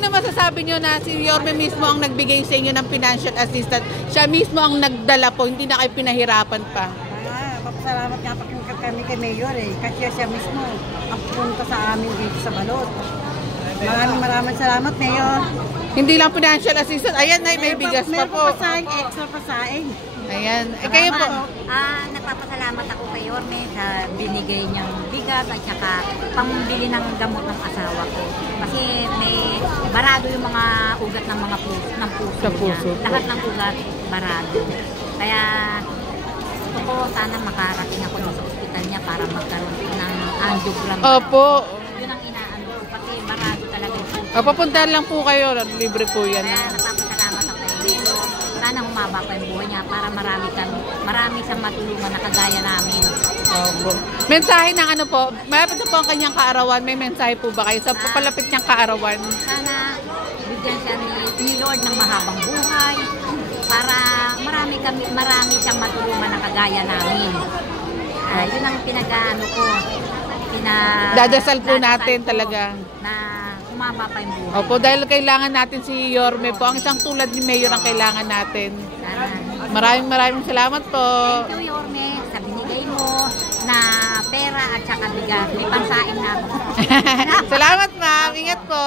ano masasabi nyo na si Yorme mismo ang nagbigay sa inyo ng financial assistance? Siya mismo ang nagdala po, hindi na kayo pinahirapan pa. Papasalamat nga kami kay Mayor kasi siya mismo ang punta sa amin dito sa Balot. Maraming salamat, Mayor. Hindi lang financial assistance. Ayan, may bigas pa po. Extra pasaing. Ayan. Kayo po. Nagpapasalamat ako kay Yorme sa binigay niyang bigas at saka pambili ng gamot ng asawa ko. Kasi may barado yung mga ugat ng mga puso niya. Lahat ng ugat barado. Kaya gusto ko sana makarating ako sa ospital niya para magkaroon ng angiogram. Opo. Yun ang inaano ko kasi barado talaga yung puso. Papuntahan lang po kayo. Libre po yan. Kaya napapasalamat ako kay Mayor. Sana humaba pa yung buhay niya para marami siyang matulungan na kagaya namin. Opo. Mensahe ng ano po, malapit na po ang kanyang kaarawan. May mensahe po ba kayo sa palapit niyang kaarawan? Sana bigyan siya ni Lord ng mahabang buhay para marami siyang matulungan na kagaya namin. Yun ang pinag-ano ko. Dadasal po natin talaga. Na humaba pa yung buhay. Opo, dahil kailangan natin si Yorme po. Ang isang tulad ni Mayor ang kailangan natin. Maraming salamat po. Thank you, Yorme, sa binigay mo na pera at saka bigas. May pansaing na ako. Salamat, ma'am. Ingat po.